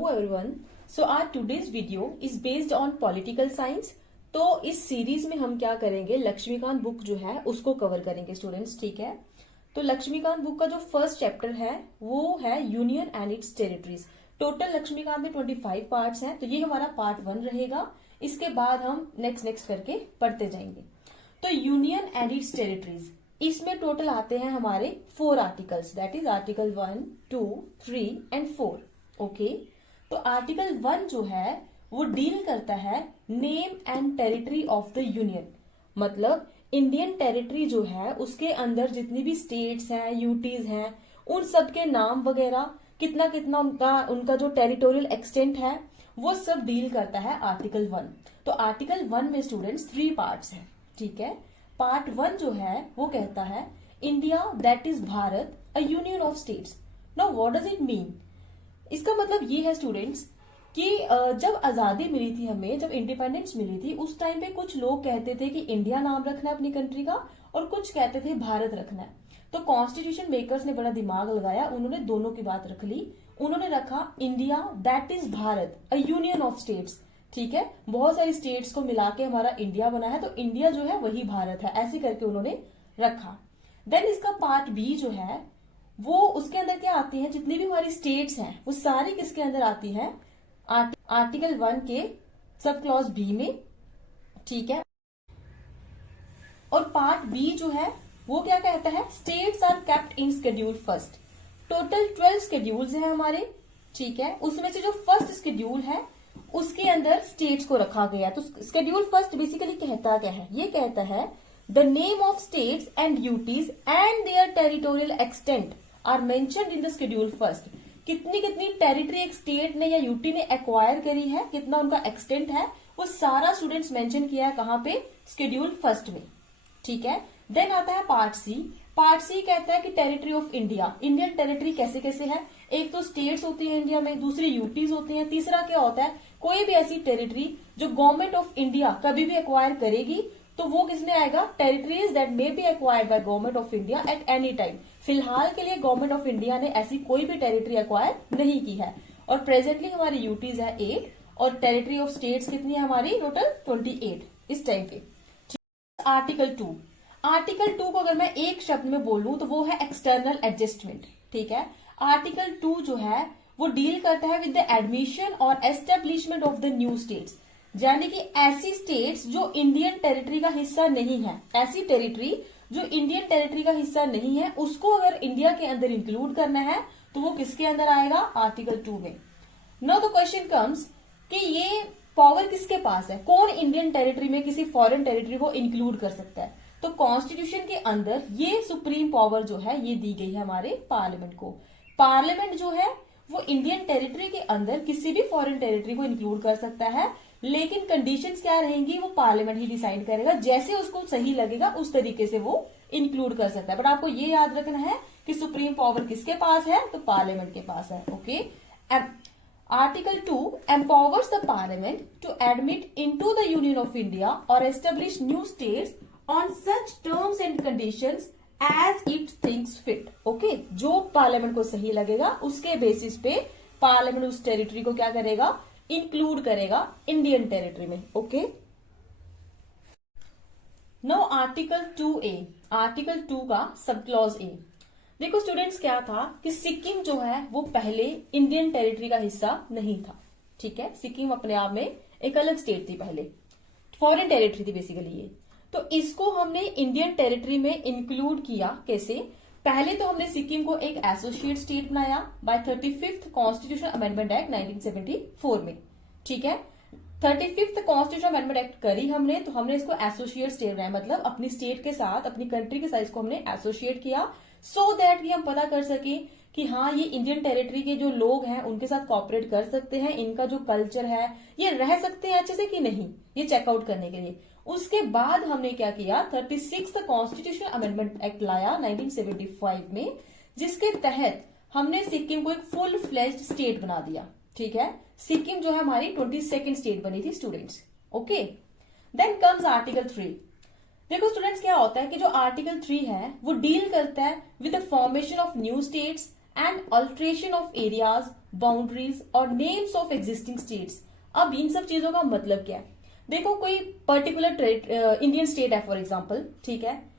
Hello everyone. So our today's video is based on political science. तो इस series में हम क्या करेंगे, लक्ष्मीकांत बुक जो है उसको कवर करेंगे स्टूडेंट्स, ठीक है। तो लक्ष्मीकांत बुक का जो फर्स्ट चैप्टर है वो है union and its territories. Total Laxmikanth में 25 पार्ट्स हैं, तो ये हमारा पार्ट 1 रहेगा। इसके बाद हम नेक्स्ट करके पढ़ते जाएंगे। तो यूनियन एंड इट्स टेरिटरीज, इसमें टोटल आते हैं हमारे 4 articles, that is article 1, 2, 3 and 4। Okay, तो आर्टिकल 1 जो है वो डील करता है name and territory of the union, मतलब इंडियन टेरिटरी जो है उसके अंदर जितनी भी स्टेट्स हैं, यूटीज हैं, उन सब के नाम वगैरह, कितना कितना उनका जो टेरिटोरियल एक्सटेंट है वो सब डील करता है आर्टिकल 1। तो आर्टिकल 1 में स्टूडेंट्स 3 पार्ट्स हैं, ठीक है। पार्ट 1 जो है वो कहता है India that is Bharat a union of states. Now what does it mean? इसका मतलब ये है स्टूडेंट्स कि जब आजादी मिली थी हमें, जब इंडिपेंडेंस मिली थी, उस टाइम पे कुछ लोग कहते थे कि इंडिया नाम रखना है अपनी कंट्री का, और कुछ कहते थे भारत रखना है। तो कॉन्स्टिट्यूशन मेकर्स ने बड़ा दिमाग लगाया, उन्होंने दोनों की बात रख ली। उन्होंने रखा India that is Bharat a union of states, ठीक है। बहुत सारी स्टेट्स को मिला के हमारा इंडिया बना है, तो इंडिया जो है वही भारत है, ऐसे करके उन्होंने रखा। देन इसका पार्ट बी जो है वो, उसके अंदर क्या आती है, जितनी भी हमारी स्टेट्स हैं वो सारी किसके अंदर आती है, आर्टिकल 1 के सब क्लॉज बी में, ठीक है। और पार्ट बी जो है वो क्या कहता है, states are kept in schedule first. Total 12 schedules हैं हमारे, ठीक है। उसमें से जो फर्स्ट शेड्यूल है उसके अंदर स्टेट्स को रखा गया। तो शेड्यूल फर्स्ट बेसिकली कहता क्या है, ये कहता है the name of states and UTs and their territorial extent are mentioned in the schedule first. कितनी कितनी टेरिटरी एक स्टेट ने या यूटी ने एक्वायर करी है, कितना उनका एक्सटेंट है, वो सारा स्टूडेंट्स मेंशन किया है कहां पे, शेड्यूल फर्स्ट में, ठीक है। देन आता है पार्ट सी। पार्ट सी कहता है कि territory of India, Indian territory कैसे कैसे है। एक तो स्टेट्स होती है इंडिया में, दूसरी यूटीज होती है, तीसरा क्या होता है, कोई भी ऐसी टेरिटरी जो गवर्नमेंट ऑफ इंडिया कभी भी एक्वायर करेगी तो वो किसने आएगा, territories that may be acquired by government of India at any time. फिलहाल के लिए गवर्नमेंट ऑफ इंडिया ने ऐसी कोई भी टेरिटरी एक्वायर नहीं की है। और प्रेजेंटली हमारी यूटीज है 8 और टेरिटरी ऑफ स्टेट्स कितनी है हमारी, टोटल 28 इस टाइम पे। आर्टिकल 2, आर्टिकल 2 को अगर मैं एक शब्द में बोलूं तो वो है एक्सटर्नल एडजस्टमेंट, ठीक है। आर्टिकल 2 जो है वो डील करता है विद द एडमिशन और establishment of the new states, यानी कि ऐसी स्टेट्स जो इंडियन टेरिटरी का हिस्सा नहीं है, ऐसी टेरिटरी जो इंडियन टेरिटरी का हिस्सा नहीं है, उसको अगर इंडिया के अंदर इंक्लूड करना है तो वो किसके अंदर आएगा, आर्टिकल 2 में। नाउ द क्वेश्चन कम्स कि ये पावर किसके पास है, कौन इंडियन टेरिटरी में किसी फॉरेन टेरिटरी को इंक्लूड कर सकता है। तो कॉन्स्टिट्यूशन के अंदर ये सुप्रीम पावर जो है ये दी गई है हमारे पार्लियामेंट को। पार्लियामेंट जो है वो इंडियन टेरिटरी के अंदर किसी भी फॉरेन टेरिटरी को इंक्लूड कर सकता है, लेकिन कंडीशंस क्या रहेंगी वो पार्लियामेंट ही डिसाइड करेगा, जैसे उसको सही लगेगा उस तरीके से वो इंक्लूड कर सकता है। बट आपको ये याद रखना है कि सुप्रीम पावर किसके पास है, तो पार्लियामेंट के पास है। Okay, article 2 empowers the parliament to admit into the union of India or establish new states on such terms and conditions as it thinks fit। Okay, जो पार्लियामेंट को सही लगेगा उसके बेसिस पे पार्लियामेंट उस टेरिटरी को क्या करेगा, इंक्लूड करेगा इंडियन टेरिटरी में। Okay, now article 2A, article 2 का सब क्लॉज ए। देखो स्टूडेंट्स, क्या था कि सिक्किम जो है वो पहले इंडियन टेरिटरी का हिस्सा नहीं था, ठीक है। सिक्किम अपने आप में एक अलग स्टेट थी, पहले फॉरेन टेरिटरी थी बेसिकली ये। तो इसको हमने इंडियन टेरिटरी में इंक्लूड किया कैसे, पहले तो हमने सिक्किम को एक एसोसिएट स्टेट बनाया by 35th constitution amendment act 1974 में, ठीक है। 35th कॉन्स्टिट्यूशन अमेंडमेंट एक्ट करी हमने, तो हमने इसको एसोसिएट स्टेट बनाया, मतलब अपनी स्टेट के साथ, अपनी कंट्री के साथ इसको हमने एसोसिएट किया, सो दैट कि हम पता कर सके कि हाँ ये इंडियन टेरिटरी के जो लोग हैं उनके साथ कॉपरेट कर सकते हैं, इनका जो कल्चर है ये रह सकते हैं अच्छे से कि नहीं, ये चेकआउट करने के लिए। उसके बाद हमने क्या किया, 36th कॉन्स्टिट्यूशन अमेंडमेंट एक्ट लाया 1975 में, जिसके तहत हमने सिक्किम को एक फुल फ्लेज्ड स्टेट बना दिया, ठीक है। सिक्किम जो है हमारी 22nd स्टेट बनी थी students. Okay, then comes article 3। देखो स्टूडेंट्स, क्या होता है कि जो आर्टिकल 3 है वो डील करता है with the formation of new states and alteration of areas, boundaries और नेम्स ऑफ एग्जिस्टिंग स्टेट्स। अब इन सब चीजों का मतलब क्या है? देखो, कोई पर्टिकुलर इंडियन स्टेट है फॉर एग्जाम्पल, ठीक है,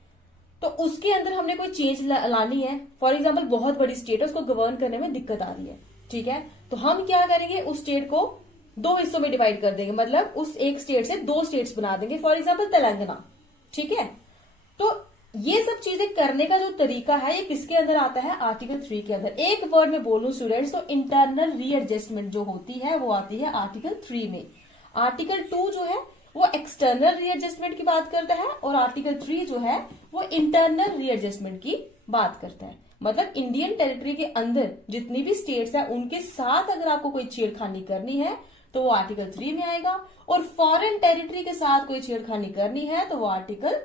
तो उसके अंदर हमने कोई चेंज लानी है। फॉर एग्जाम्पल बहुत बड़ी स्टेट है, उसको गवर्न करने में दिक्कत आ रही है, ठीक है, तो हम क्या करेंगे, उस स्टेट को दो हिस्सों में डिवाइड कर देंगे, मतलब उस एक स्टेट से दो स्टेट्स बना देंगे, फॉर एग्जाम्पल तेलंगाना, ठीक है। तो ये सब चीजें करने का जो तरीका है ये किसके अंदर आता है? आर्टिकल 3 के अंदर। एक वर्ड में बोलूं स्टूडेंट्स, तो इंटरनल रीएडजस्टमेंट जो होती है वो आती है आर्टिकल 3 में। आर्टिकल 2 जो है वो एक्सटर्नल रीएडजस्टमेंट की बात करता है और आर्टिकल 3 जो है वो इंटरनल रीएडजस्टमेंट की बात करता है। मतलब इंडियन टेरिटरी के अंदर जितनी भी स्टेट्स है उनके साथ अगर आपको कोई छेड़खानी करनी है तो वो आर्टिकल 3 में आएगा, और फॉरेन टेरिटरी के साथ कोई छेड़खानी करनी है तो वो आर्टिकल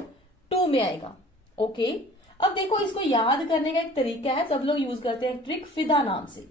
2 में आएगा। ओके, अब देखो, इसको याद करने का एक तरीका है, सब लोग यूज करते हैं ट्रिक फिदा नाम से,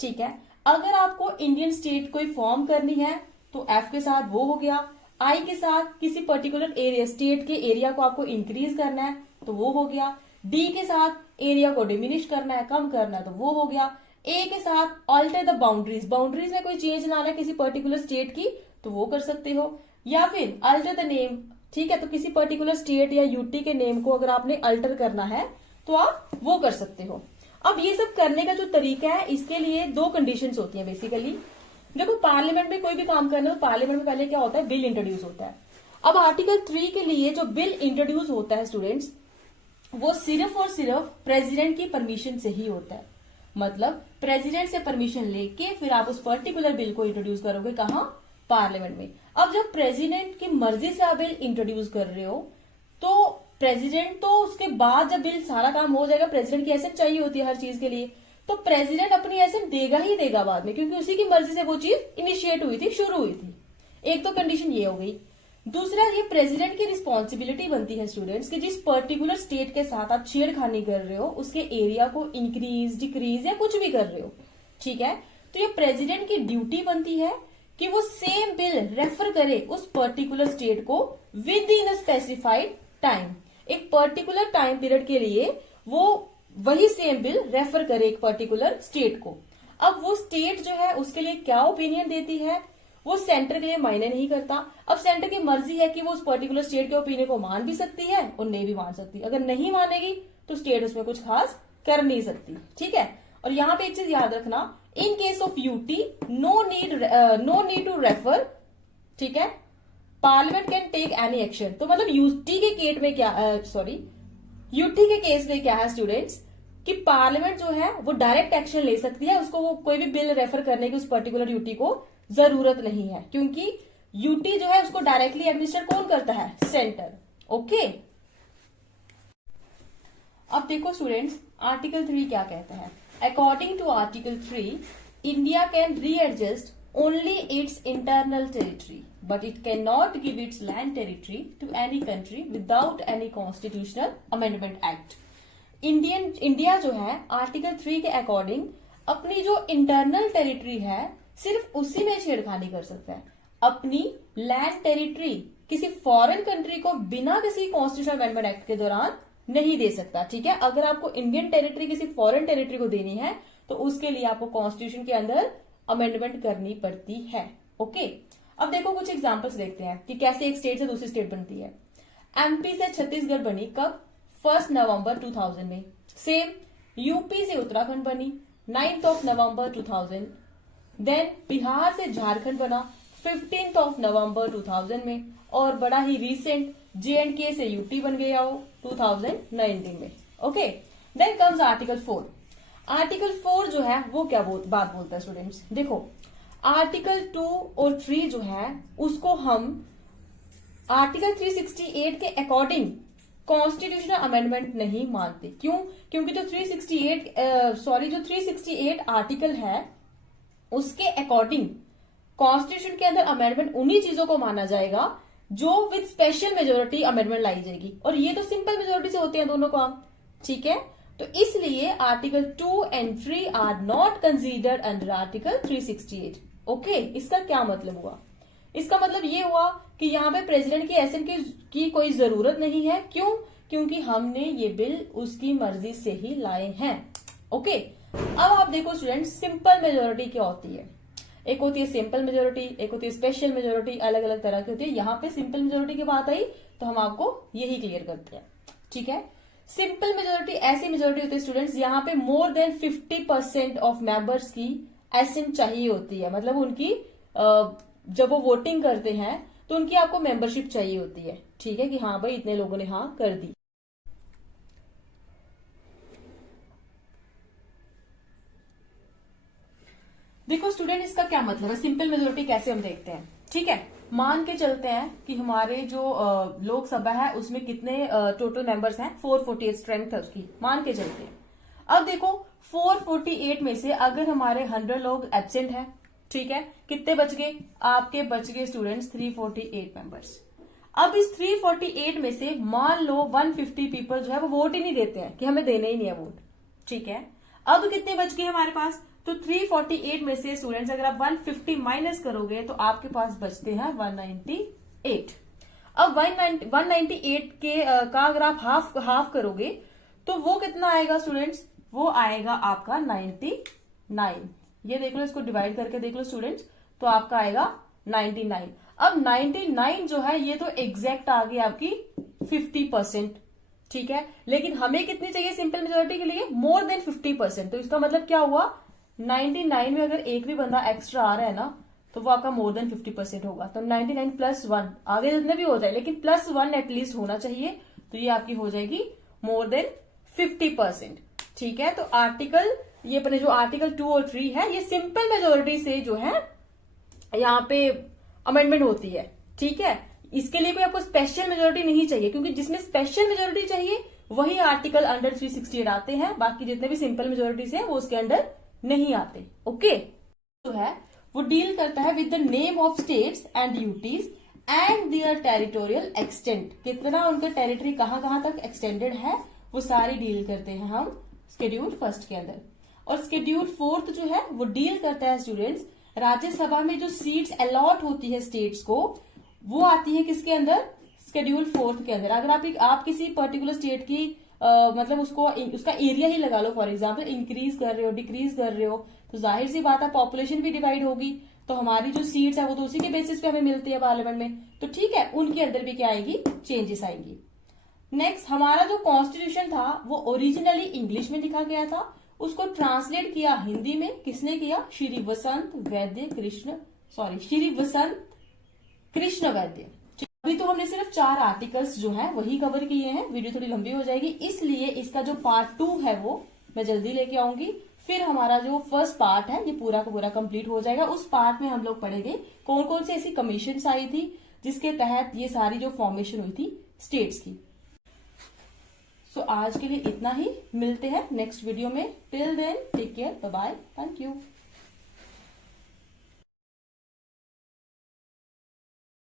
ठीक है। अगर आपको इंडियन स्टेट कोई फॉर्म करनी है तो एफ के साथ वो हो गया, आई के साथ किसी पर्टिकुलर एरिया, स्टेट के एरिया को आपको इंक्रीज करना है तो वो हो गया, डी के साथ एरिया को डिमिनिश करना है, कम करना है तो वो हो गया, ए के साथ ऑल्टर द बाउंड्रीज, बाउंड्रीज में कोई चेंज लाना है किसी पर्टिकुलर स्टेट की तो वो कर सकते हो, या फिर अल्टर द नेम, ठीक है, तो किसी पर्टिकुलर स्टेट या यूटी के नेम को अगर आपने अल्टर करना है तो आप वो कर सकते हो। अब ये सब करने का जो तरीका है, इसके लिए दो कंडीशंस होती हैं बेसिकली। देखो, पार्लियामेंट में कोई भी काम करना है तो पार्लियामेंट में पहले क्या होता है? बिल इंट्रोड्यूस होता है। अब आर्टिकल 3 के लिए जो बिल इंट्रोड्यूस होता है स्टूडेंट्स, वो सिर्फ और सिर्फ प्रेसिडेंट की परमिशन से ही होता है। मतलब प्रेसिडेंट से परमिशन लेके फिर आप उस पर्टिकुलर बिल को इंट्रोड्यूस करोगे, कहां? पार्लियामेंट में। अब जब प्रेसिडेंट की मर्जी से आप बिल इंट्रोड्यूस कर रहे हो तो प्रेसिडेंट, तो उसके बाद जब बिल सारा काम हो जाएगा, प्रेसिडेंट की एसेंट चाहिए होती है हर चीज के लिए, तो प्रेसिडेंट अपनी एसेंट देगा ही देगा बाद में, क्योंकि उसी की मर्जी से वो चीज इनिशिएट हुई थी, शुरू हुई थी। एक तो कंडीशन ये हो गई। दूसरा, ये प्रेसिडेंट की रिस्पॉन्सिबिलिटी बनती है स्टूडेंट्स कि जिस पर्टिकुलर स्टेट के साथ आप छेड़खानी कर रहे हो उसके एरिया को इंक्रीज, डिक्रीज या कुछ भी कर रहे हो, ठीक है, तो ये प्रेसिडेंट की ड्यूटी बनती है कि वो सेम बिल रेफर करे उस पर्टिकुलर स्टेट को with in a specified time. एक पर्टिकुलर टाइम पीरियड के लिए वो वही सेम बिल रेफर करे एक पर्टिकुलर स्टेट को। अब वो स्टेट जो है उसके लिए क्या ओपिनियन देती है वो सेंटर के लिए मायने नहीं करता। अब सेंटर की मर्जी है कि वो उस पर्टिकुलर स्टेट के ओपिनियन को मान भी सकती है और नहीं भी मान सकती। अगर नहीं मानेगी तो स्टेट उसमें कुछ खास कर नहीं सकती, ठीक है। और यहाँ पे एक चीज याद रखना, in case of UT no need to refer, ठीक है, parliament can take any action. तो मतलब यूटी के केस में क्या, यूटी के केस में क्या है स्टूडेंट्स कि पार्लियामेंट जो है वो डायरेक्ट एक्शन ले सकती है, उसको वो कोई भी बिल रेफर करने की उस पर्टिकुलर यूटी को जरूरत नहीं है, क्योंकि यूटी जो है उसको डायरेक्टली एडमिनिस्टर कौन करता है? सेंटर। ओके, अब देखो स्टूडेंट्स, आर्टिकल 3 क्या कहता है? According to article 3, India can readjust only its internal territory, but it cannot give its land territory to any country without any constitutional amendment act. India जो है आर्टिकल 3 के according अपनी जो इंटरनल टेरिटरी है सिर्फ उसी में छेड़खानी कर सकता है। अपनी लैंड टेरिटरी किसी फॉरेन कंट्री को बिना किसी कॉन्स्टिट्यूशनल अमेंडमेंट एक्ट के दौरान नहीं दे सकता, ठीक है। अगर आपको इंडियन टेरिटरी किसी फॉरेन टेरिटरी को देनी है तो उसके लिए आपको कॉन्स्टिट्यूशन के अंदर अमेंडमेंट करनी पड़ती है। ओके, अब देखो कुछ एग्जांपल्स देखते हैं कि कैसे एक स्टेट से दूसरी स्टेट बनती है। एमपी से छत्तीसगढ़ बनी कब? 1 नवंबर 2000 में। सेम यूपी से उत्तराखंड बनी 9 नवंबर 2000। देन बिहार से झारखंड बना 15 नवंबर 2000 में, और बड़ा ही रिसेंट जेएंडके से यूटी बन गया वो 2019 में। Okay, then comes article 4। Article 4 जो है वो क्या बात बोलता है स्टूडेंट्स? देखो, आर्टिकल 2 और 3 जो है उसको हम आर्टिकल 368 के अकॉर्डिंग कॉन्स्टिट्यूशनल अमेंडमेंट नहीं मानते। क्यों? क्योंकि जो 368 आर्टिकल है उसके अकॉर्डिंग कॉन्स्टिट्यूशन के अंदर अमेंडमेंट उन्हीं चीजों को माना जाएगा जो विद स्पेशल मेजोरिटी अमेंडमेंट लाई जाएगी, और ये तो सिंपल मेजोरिटी से होते हैं दोनों काम, ठीक है। तो इसलिए article 2 and 3 are not considered under article 368। ओके, इसका क्या मतलब हुआ? इसका मतलब ये हुआ कि यहाँ पे प्रेसिडेंट की एसेंट की कोई जरूरत नहीं है। क्यों? क्योंकि हमने ये बिल उसकी मर्जी से ही लाए हैं। ओके, अब आप देखो स्टूडेंट, सिंपल मेजोरिटी क्या होती है? एक होती है सिंपल मेजोरिटी, एक होती है स्पेशल मेजोरिटी, अलग अलग तरह की होती है। यहाँ पे सिंपल मेजोरिटी की बात आई तो हम आपको यही क्लियर करते हैं, ठीक है। सिंपल मेजोरिटी ऐसी मेजोरिटी होती है स्टूडेंट्स, यहाँ पे मोर देन 50% ऑफ मेंबर्स की एसेंट चाहिए होती है, मतलब उनकी जब वो वोटिंग करते हैं तो उनकी आपको मेंबरशिप चाहिए होती है, ठीक है, कि हाँ भाई इतने लोगों ने हाँ कर दी। देखो स्टूडेंट, इसका क्या मतलब है, सिंपल मेजोरिटी कैसे हम देखते हैं, ठीक है। मान के चलते हैं कि हमारे जो लोकसभा है उसमें कितने टोटल मेंबर्स हैं, 448 स्ट्रेंथ है उसकी, मान के चलते हैं। अब देखो 448 में से अगर हमारे 100 लोग एब्सेंट हैं, ठीक है, कितने बच गए? आपके बच गए स्टूडेंट्स 348 मेंबर्स। अब इस 348 में से मान लो 150 पीपल जो है वो वोट ही नहीं देते हैं कि हमें देना ही नहीं है वोट, ठीक है। अब कितने बच गए हमारे पास? तो 348 में से स्टूडेंट्स अगर आप 150 माइनस करोगे तो आपके पास बचते हैं 198। अब 198 के का अगर आप हाफ करोगे तो वो कितना आएगा स्टूडेंट्स? वो आएगा आपका 99। ये देख लो, इसको डिवाइड करके देख लो स्टूडेंट्स, तो आपका आएगा 99। अब 99 जो है ये तो एग्जैक्ट आ गई आपकी 50%, ठीक है। लेकिन हमें कितनी चाहिए सिंपल मेजोरिटी के लिए? More than 50%। तो इसका मतलब क्या हुआ? 99 में अगर एक भी बंदा एक्स्ट्रा आ रहा है ना तो वो आपका मोर देन 50% होगा। तो 99 प्लस 1, आगे जितने भी हो जाए लेकिन प्लस 1 एटलीस्ट होना चाहिए, तो ये आपकी हो जाएगी मोर देन 50%, ठीक है। तो आर्टिकल, ये अपने जो आर्टिकल 2 और 3 है, ये सिंपल मेजोरिटी से जो है यहाँ पे अमेंडमेंट होती है, ठीक है। इसके लिए कोई आपको स्पेशल मेजोरिटी नहीं चाहिए, क्योंकि जिसमें स्पेशल मेजोरिटी चाहिए वही आर्टिकल अंडर 368 आते हैं, बाकी जितने भी सिंपल मेजोरिटी से है वो उसके अंडर नहीं आते, ओके। जो है वो डील करता है with the name of states and duties and their territorial extent, कितना उनका टेरिटरी कहां कहां तक एक्सटेंडेड है वो सारी डील करते हैं हम शेड्यूल फर्स्ट के अंदर। और शेड्यूल फोर्थ जो है वो डील करता है स्टूडेंट्स, राज्यसभा में जो सीट्स अलॉट होती है स्टेट्स को, वो आती है किसके अंदर? शेड्यूल फोर्थ के अंदर। अगर आप किसी पर्टिकुलर स्टेट की मतलब उसका एरिया ही लगा लो, फॉर एग्जाम्पल इंक्रीज कर रहे हो, डिक्रीज कर रहे हो, तो जाहिर सी बात है पॉपुलेशन भी डिवाइड होगी, तो हमारी जो सीट्स है वो तो उसी के बेसिस पे हमें मिलती है पार्लियामेंट में, तो ठीक है, उनके अंदर भी क्या आएगी? चेंजेस आएंगी। नेक्स्ट, हमारा जो कॉन्स्टिट्यूशन था वो ओरिजिनली इंग्लिश में लिखा गया था, उसको ट्रांसलेट किया हिंदी में, किसने किया? श्री वसंत कृष्ण वैद्य। अभी तो हमने सिर्फ 4 आर्टिकल्स जो है वही कवर किए हैं, वीडियो थोड़ी लंबी हो जाएगी, इसलिए इसका जो पार्ट 2 है वो मैं जल्दी लेके आऊंगी। फिर हमारा जो फर्स्ट पार्ट है ये पूरा का पूरा कंप्लीट हो जाएगा। उस पार्ट में हम लोग पढ़ेंगे कौन कौन सी ऐसी कमीशन आई थी जिसके तहत ये सारी जो फॉर्मेशन हुई थी स्टेट्स की। सो आज के लिए इतना ही, मिलते हैं नेक्स्ट वीडियो में। Till then take care, bye bye, thank you.